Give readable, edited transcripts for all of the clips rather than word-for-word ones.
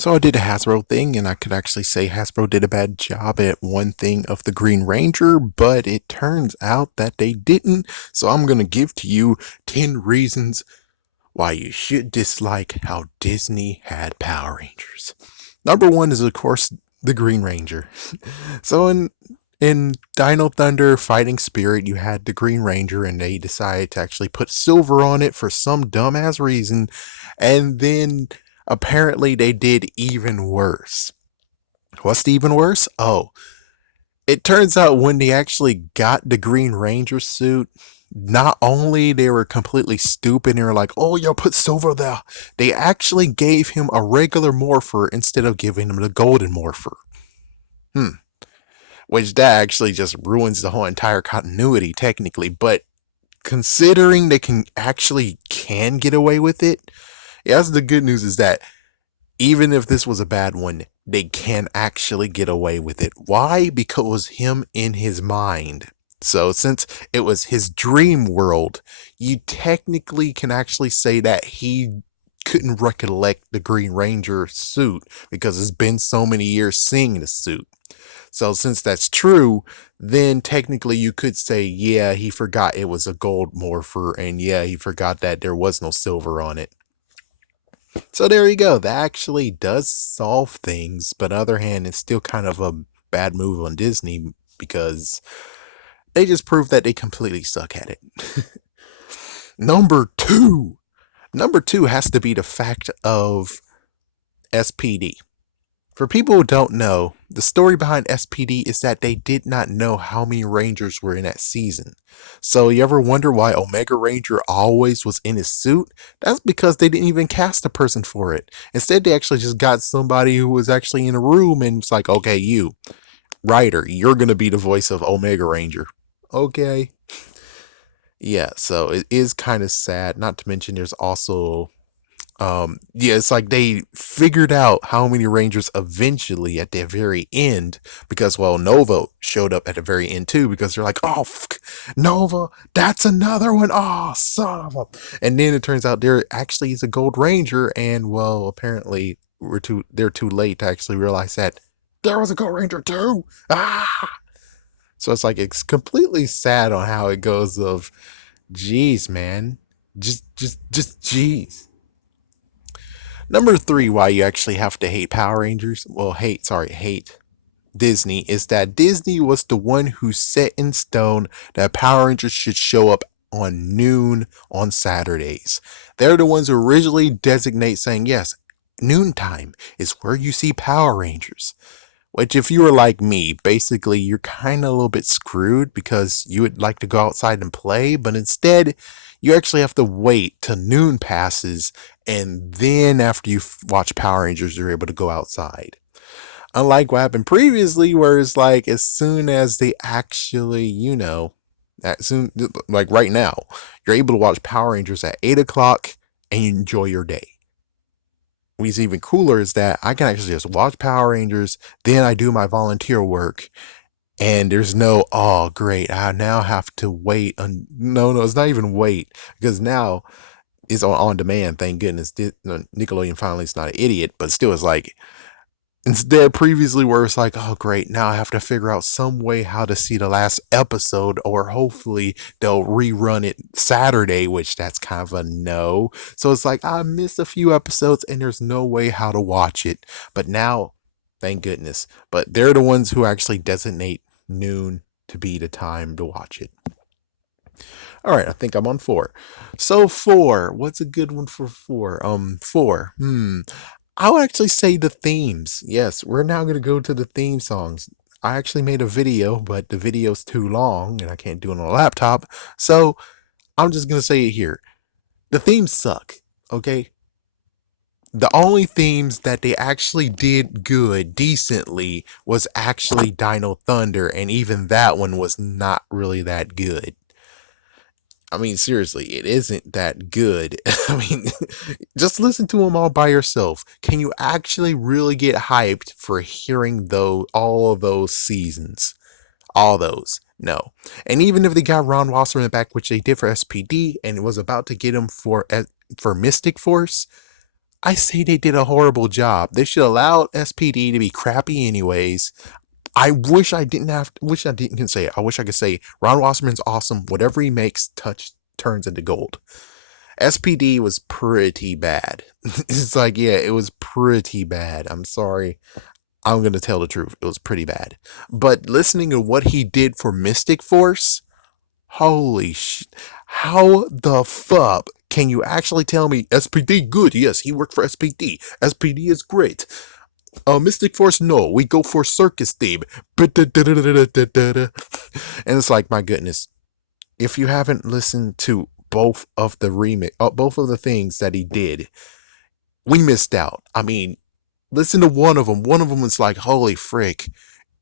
So I did a Hasbro thing, and I could actually say Hasbro did a bad job at one thing of the Green Ranger, but it turns out that they didn't. So I'm going to give to you 10 reasons why you should dislike how Disney had Power Rangers. Number one is, of course, the Green Ranger. So in Dino Thunder Fighting Spirit, you had the Green Ranger, and they decided to actually put silver on it for some dumbass reason. And then apparently they did even worse. What's the even worse? Oh, it turns out when they actually got the Green Ranger suit, not only they were completely stupid and they were like, oh, yo, put silver there. They actually gave him a regular morpher instead of giving him the golden morpher. Hmm. Which that actually just ruins the whole entire continuity technically. But considering they can get away with it, yeah, that's the good news is that even if this was a bad one, they can actually get away with it. Why? Because it was him in his mind. So since it was his dream world, you technically can actually say that he couldn't recollect the Green Ranger suit because it's been so many years seeing the suit. So since that's true, then technically you could say, yeah, he forgot it was a gold morpher, and yeah, he forgot that there was no silver on it. So there you go. That actually does solve things, but on the other hand, it's still kind of a bad move on Disney because they just proved that they completely suck at it. Number two. Number two has to be the fact of SPD. For people who don't know, the story behind SPD is that they did not know how many Rangers were in that season. So you ever wonder why Omega Ranger always was in his suit? That's because they didn't even cast a person for it. Instead, they actually just got somebody who was actually in a room and it's like, okay, you, writer, you're going to be the voice of Omega Ranger. Okay. Yeah, so it is kind of sad. Not to mention, there's also yeah, it's like they figured out how many Rangers eventually at the very end because, well, Nova showed up at the very end too because they're like, oh, Nova, that's another one. Oh, son of a. And then it turns out there actually is a Gold Ranger, and well, apparently they're too late to actually realize that there was a Gold Ranger too. Ah, so it's like it's completely sad on how it goes. Of, geez, man, just geez. Number three, why you actually have to hate Power Rangers, well, hate Disney, is that Disney was the one who set in stone that Power Rangers should show up on noon on Saturdays. They're the ones who originally designate saying, yes, noontime is where you see Power Rangers. Which, if you were like me, basically you're kind of a little bit screwed because you would like to go outside and play, but instead you actually have to wait till noon passes, and then after you watch Power Rangers, you're able to go outside. Unlike what happened previously, where it's like as soon as they actually, as soon like right now, you're able to watch Power Rangers at 8 o'clock and you enjoy your day. What's even cooler is that I can actually just watch Power Rangers, then I do my volunteer work, and there's no, oh, great, I now have to wait. No, it's not even wait, because now it's on demand. Thank goodness. Nickelodeon finally is not an idiot, but still, it's like, instead, previously, where it's like, oh, great, now I have to figure out some way how to see the last episode, or hopefully they'll rerun it Saturday, which that's kind of a no. So it's like, I missed a few episodes and there's no way how to watch it. But now, thank goodness. But they're the ones who actually designate noon to be the time to watch it. All right, I think I'm on four. So four, what's a good one for four? Four. I would actually say the themes. Yes, we're now going to go to the theme songs. I actually made a video, but the video's too long and I can't do it on a laptop. So I'm just going to say it here. The themes suck, okay? The only themes that they actually did good, decently, was actually Dino Thunder, and even that one was not really that good. I mean, seriously, it isn't that good. I mean, just listen to them all by yourself. Can you actually really get hyped for hearing all of those seasons? All those. No. And even if they got Ron Wasserman back, which they did for SPD, and it was about to get him for Mystic Force, I say they did a horrible job. They should allow SPD to be crappy anyways. I wish I didn't have. Wish I didn't say it. I wish I could say Ron Wasserman's awesome. Whatever he makes, turns into gold. SPD was pretty bad. It's like, yeah, it was pretty bad. I'm sorry. I'm gonna tell the truth. It was pretty bad. But listening to what he did for Mystic Force, holy sh! How the fuck can you actually tell me SPD good? Yes, he worked for SPD. SPD is great. Mystic Force, no, we go for circus theme. And it's like, my goodness, if you haven't listened to both of the both of the things that he did, we missed out. I mean, listen to one of them. One of them was like, holy frick,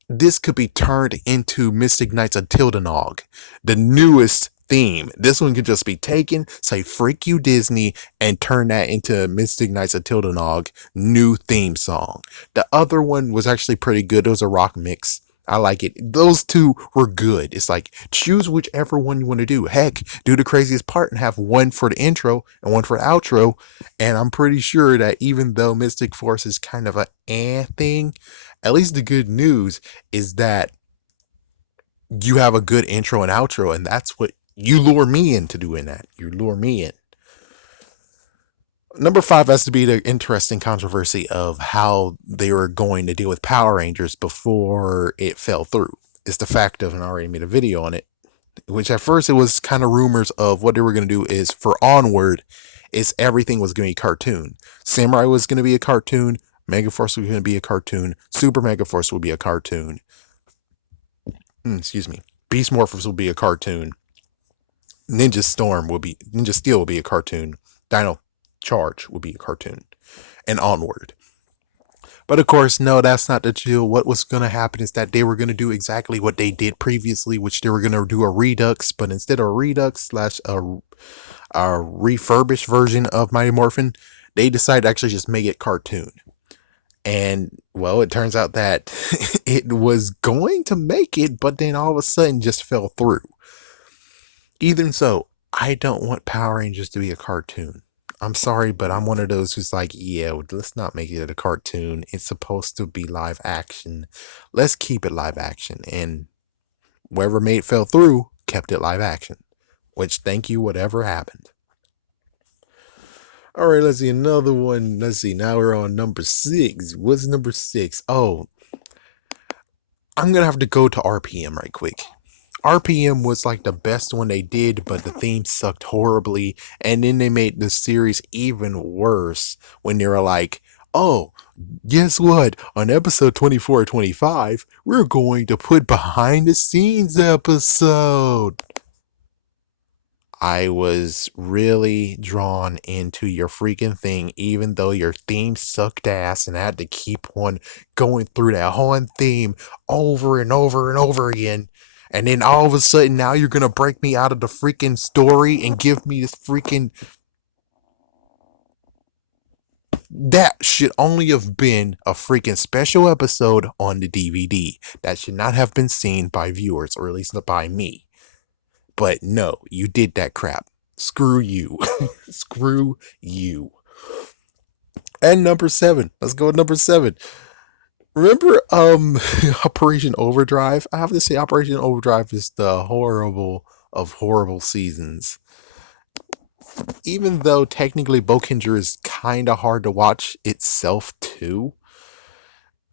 this could be turned into Mystic Knights of Tildanog, the newest theme. This one could just be taken, say "Freak You Disney," and turn that into Mystic Knights of Tildanog new theme song. The other one was actually pretty good. It was a rock mix. I like it. Those two were good. It's like, choose whichever one you want to do. Heck, do the craziest part and have one for the intro and one for the outro. And I'm pretty sure that even though Mystic Force is kind of a thing, at least the good news is that you have a good intro and outro, and that's what you lure me into doing that. You lure me in. Number 5 has to be the interesting controversy of how they were going to deal with Power Rangers before it fell through. It's the fact of, and I already made a video on it, which at first it was kind of rumors of what they were going to do is for Onward, is everything was going to be cartoon. Samurai was going to be a cartoon, Megaforce was going to be a cartoon, Super Megaforce will be a cartoon. Excuse me. Beast Morphers will be a cartoon. Ninja Steel will be a cartoon. Dino Charge will be a cartoon. And Onward. But of course, no, that's not the deal. What was going to happen is that they were going to do exactly what they did previously, which they were going to do a Redux, but instead of a Redux slash a refurbished version of Mighty Morphin, they decided to actually just make it cartoon. And, well, it turns out that it was going to make it, but then all of a sudden just fell through. Even so, I don't want Power Rangers to be a cartoon. I'm sorry, but I'm one of those who's like, yeah, let's not make it a cartoon. It's supposed to be live action. Let's keep it live action. And whoever made it fell through kept it live action. Which, thank you, whatever happened. All right, let's see another one. Let's see. Now we're on number 6. What's number 6? Oh, I'm gonna have to go to RPM right quick. RPM was like the best one they did, but the theme sucked horribly. And then they made the series even worse when they were like, oh, guess what? On episode 24 or 25, we're going to put behind the scenes episode. I was really drawn into your freaking thing, even though your theme sucked ass and I had to keep on going through that whole theme over and over and over again. And then all of a sudden, now you're going to break me out of the freaking story and give me this freaking. That should only have been a freaking special episode on the DVD. That should not have been seen by viewers, or at least not by me. But no, you did that crap. Screw you. Screw you. And number 7. Let's go with number 7. Remember Operation Overdrive? I have to say Operation Overdrive is the horrible of horrible seasons. Even though technically Bokenger is kind of hard to watch itself too.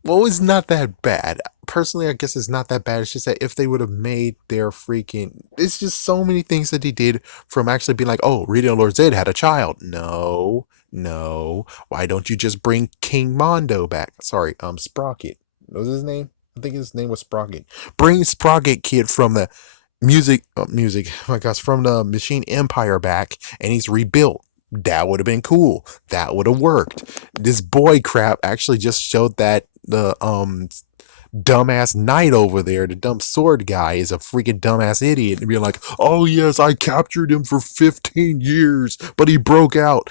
Well, it's not that bad. Personally, I guess it's not that bad. It's just that if they would have made their freaking... It's just so many things that they did, from actually being like, oh, Rita and Lord Zed had a child. No. Why don't you just bring King Mondo back? Sorry, Sprocket. What was his name? I think his name was Sprocket. Bring Sprocket Kid from the oh my gosh, from the Machine Empire back, and he's rebuilt. That would have been cool. That would have worked. This boy crap actually just showed that the dumbass knight over there, the dumb sword guy, is a freaking dumbass idiot, and be like, oh yes, I captured him for 15 years, but he broke out.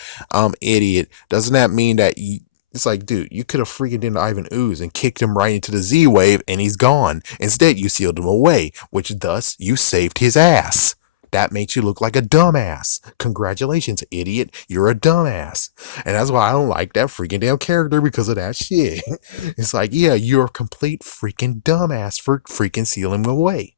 Idiot. Doesn't that mean that it's like, dude, you could have freaking done Ivan Ooze and kicked him right into the Z-Wave and he's gone. Instead, you sealed him away, which thus you saved his ass. that makes you look like a dumbass. Congratulations, idiot. You're a dumbass. And that's why I don't like that freaking damn character because of that shit. It's like, yeah, you're a complete freaking dumbass for freaking sealing him away.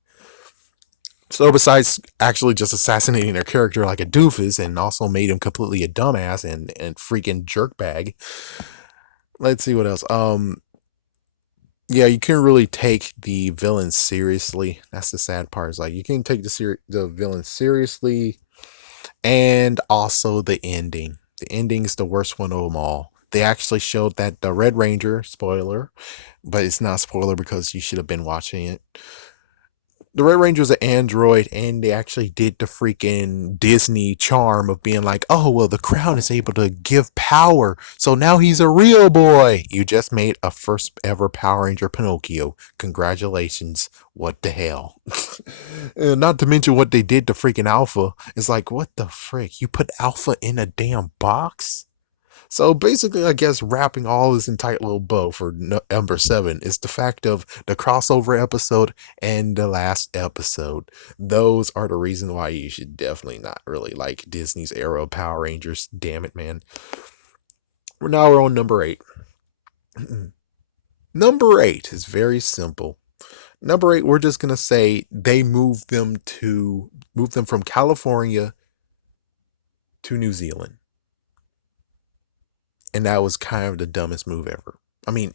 So besides actually just assassinating their character like a doofus and also made him completely a dumbass and freaking jerkbag, let's see what else. Yeah, you can really take the villain seriously. That's the sad part. Is like you can take the villain seriously, and also the ending. The ending is the worst one of them all. They actually showed that the Red Ranger, spoiler, but it's not spoiler because you should have been watching it. The Red Ranger's an android, and they actually did the freaking Disney charm of being like, oh, well, the crown is able to give power, so now he's a real boy. You just made a first ever Power Ranger Pinocchio. Congratulations. What the hell? And not to mention what they did to freaking Alpha. It's like, what the frick? You put Alpha in a damn box? So basically, I guess wrapping all this in tight little bow for number 7 is the fact of the crossover episode and the last episode. Those are the reason why you should definitely not really like Disney's era of Power Rangers. Damn it, man. We're on number 8. Number 8 is very simple. Number 8, we're just gonna say they moved them from California to New Zealand. And that was kind of the dumbest move ever. I mean,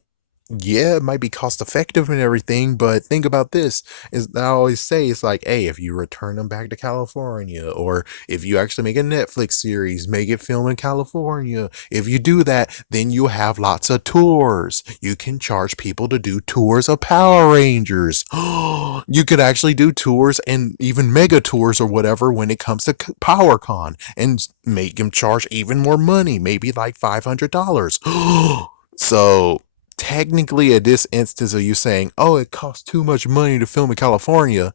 yeah, it might be cost effective and everything, but think about this. Is I always say it's like, hey, if you return them back to California, or if you actually make a Netflix series, make it film in California. If you do that, then you have lots of tours. You can charge people to do tours of Power Rangers. You could actually do tours and even mega tours or whatever when it comes to PowerCon and make them charge even more money, maybe like $500. So technically, at this instance of you saying, oh, it costs too much money to film in California,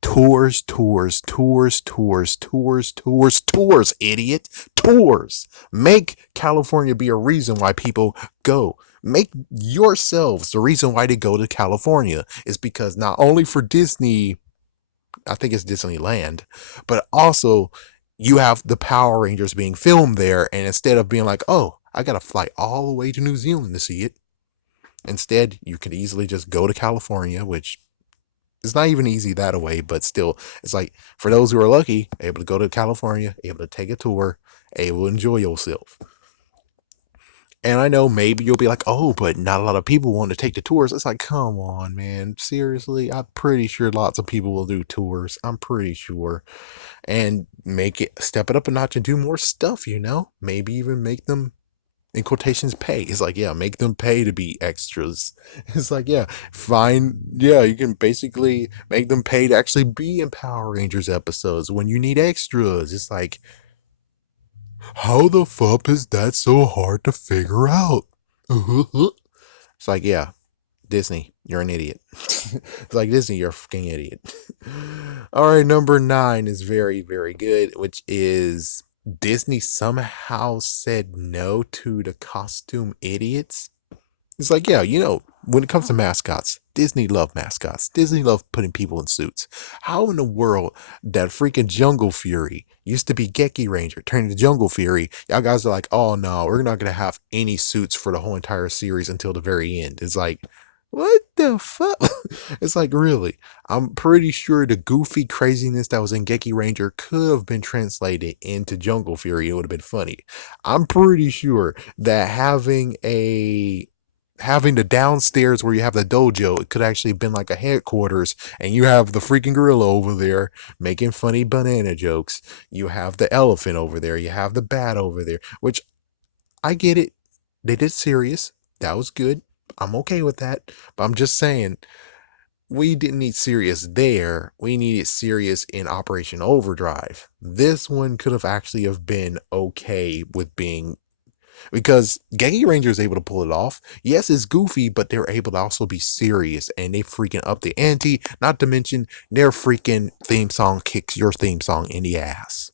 tours, tours, tours, tours, tours, tours, tours, idiot. Tours. Make California be a reason why people go. Make yourselves the reason why they go to California is because not only for Disney, I think it's Disneyland, but also you have the Power Rangers being filmed there. And instead of being like, oh, I got to fly all the way to New Zealand to see it, instead, you could easily just go to California, which is not even easy that way, but still, it's like for those who are lucky, able to go to California, able to take a tour, able to enjoy yourself. And I know maybe you'll be like, oh, but not a lot of people want to take the tours. It's like, come on, man. Seriously, I'm pretty sure lots of people will do tours. I'm pretty sure. And make it, step it up a notch and do more stuff, Maybe even make them in quotations pay. It's like, yeah, make them pay to be extras. It's like, yeah, fine. Yeah, you can basically make them pay to actually be in Power Rangers episodes when you need extras. It's like, how the fuck is that so hard to figure out? It's like, yeah, Disney, you're an idiot. It's like, Disney, you're a fucking idiot. All right, number 9 is very, very good, which is Disney somehow said no to the costume idiots. It's like, yeah, when it comes to mascots, Disney love mascots. Disney love putting people in suits. How in the world that freaking Jungle Fury used to be Geki Ranger turned into Jungle Fury? Y'all guys are like, oh no, we're not gonna have any suits for the whole entire series until the very end. It's like, what the fuck? It's like, really? I'm pretty sure the goofy craziness that was in Geki Ranger could have been translated into Jungle Fury. It would have been funny. I'm pretty sure that having the downstairs where you have the dojo, it could actually have been like a headquarters, and you have the freaking gorilla over there making funny banana jokes. You have the elephant over there. You have the bat over there, which I get it. They did serious. That was good. I'm okay with that. But I'm just saying, we didn't need serious there. We needed serious in Operation Overdrive. This one could have actually have been okay with being, because Geki Ranger is able to pull it off. Yes, it's goofy, but they're able to also be serious, and they freaking up the ante. Not to mention, their freaking theme song kicks your theme song in the ass.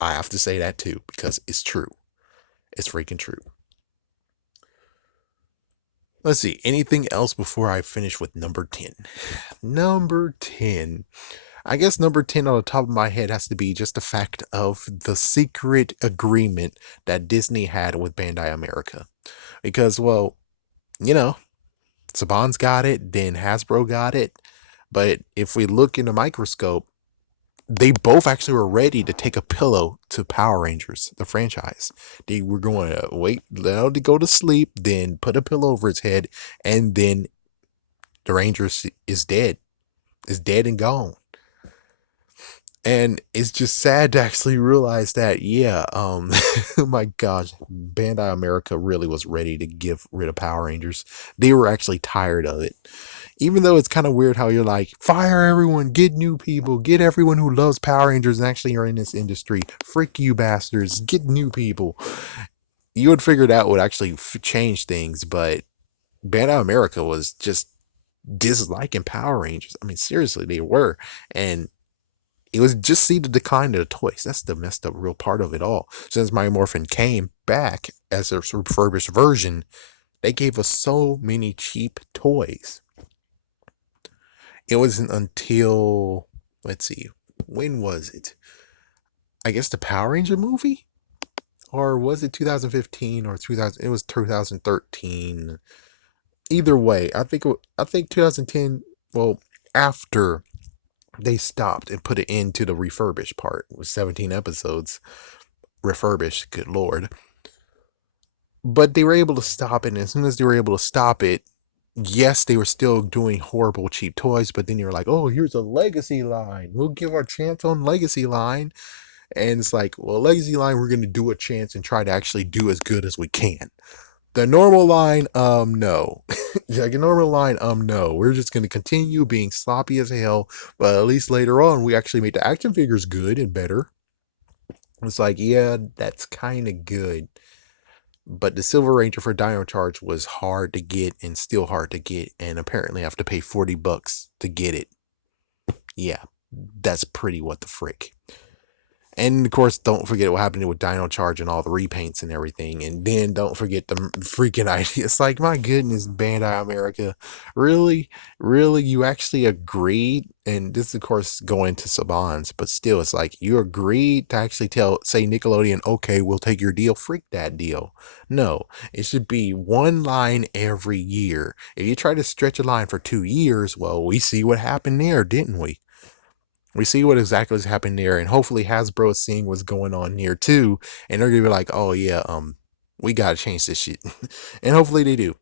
I have to say that too, because it's true. It's freaking true. Let's see, anything else before I finish with number 10? Number 10. I guess number 10 on the top of my head has to be just the fact of the secret agreement that Disney had with Bandai America. Because, well, you know, Saban's got it, then Hasbro got it. But if we look in the microscope, they both actually were ready to take a pillow to Power Rangers, the franchise. They were going to wait, let him to go to sleep, then put a pillow over his head, and then the Rangers is dead and gone. And it's just sad to actually realize that, yeah, oh my gosh, Bandai America really was ready to get rid of Power Rangers. They were actually tired of it. Even though it's kind of weird how you're like, fire everyone, get new people, get everyone who loves Power Rangers and actually are in this industry. Frick you bastards, get new people. You would figure that would actually change things, but Bandai America was just disliking Power Rangers. I mean, seriously, they were. And it was just see the decline of the toys. That's the messed up real part of it all. Since Mighty Morphin came back as a refurbished version, they gave us so many cheap toys. It wasn't until, let's see, when was it? I guess the Power Ranger movie? Or was it 2015 or 2000? It was 2013. Either way, I think 2010. Well, after they stopped and put it into the refurbished part with 17 episodes. Refurbished, good lord. But they were able to stop it, and as soon as they were able to stop it, yes, they were still doing horrible cheap toys, but then you're like, oh, here's a legacy line. We'll give our chance on legacy line. And it's like, well, legacy line, we're gonna do a chance and try to actually do as good as we can. The normal line, no. Like a normal line, no. We're just gonna continue being sloppy as hell, but at least later on we actually made the action figures good and better. It's like, yeah, that's kinda good. But the Silver Ranger for Dino Charge was hard to get and still hard to get, and apparently I have to pay $40 to get it. Yeah, that's pretty what the frick. And of course, don't forget what happened with Dino Charge and all the repaints and everything. And then don't forget the freaking idea. It's like, my goodness, Bandai America. Really? Really? You actually agreed? And this, of course, going to Saban's, but still, it's like you agreed to actually say Nickelodeon, okay, we'll take your deal. Freak that deal. No, it should be one line every year. If you try to stretch a line for 2 years, well, we see what happened there, didn't we? We see what exactly is happening there, and hopefully Hasbro is seeing what's going on here too, and they're gonna be like, "Oh yeah, we gotta change this shit," and hopefully they do.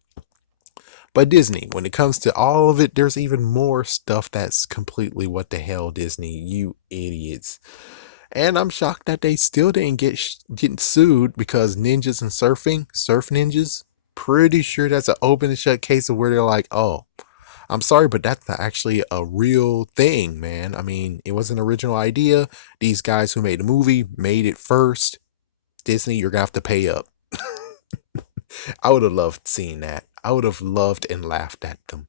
But Disney, when it comes to all of it, there's even more stuff that's completely what the hell, Disney, you idiots. And I'm shocked that they still didn't getting sued because ninjas and surf ninjas. Pretty sure that's an open and shut case of where they're like, "Oh, I'm sorry, but that's not actually a real thing, man. I mean, it was an original idea. These guys who made the movie made it first. Disney, you're gonna have to pay up." I would have loved seeing that. I would have loved and laughed at them.